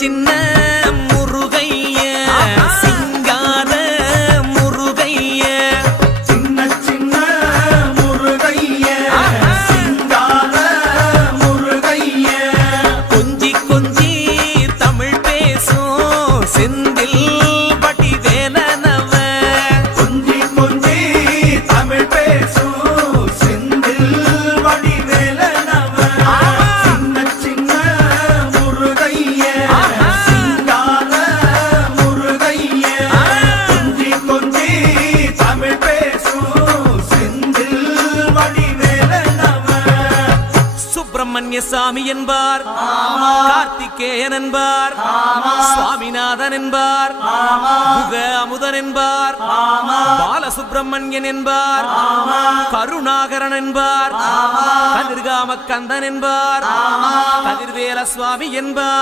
சின்ன முருகைய சிங்கார முருகைய சின்ன முருகைய சிங்கார முருகைய கொஞ்சி கொஞ்சி தமிழ் பேசும் செந்தில் வடிவேலனவ கொஞ்சி கொஞ்சி தமிழ் பேசும் செந்தில் வடிவேலனவ சின்ன முருகைய சிங்கார முருகைய கொஞ்சி கொஞ்சி தமிழ் பேசும் செந்தில் வடிவேலனவ சுப்பிரமணிய சாமி என்பார், கார்த்திகேயன் என்பார், சுவாமிநாதன் என்பார், முக அமுதன் என்பார், பாலசுப்பிரமணியன் என்பார், கருணாகரன் என்பார், கதிர்காம கந்தன் என்பார், கதிர்வேல சுவாமி என்பார்.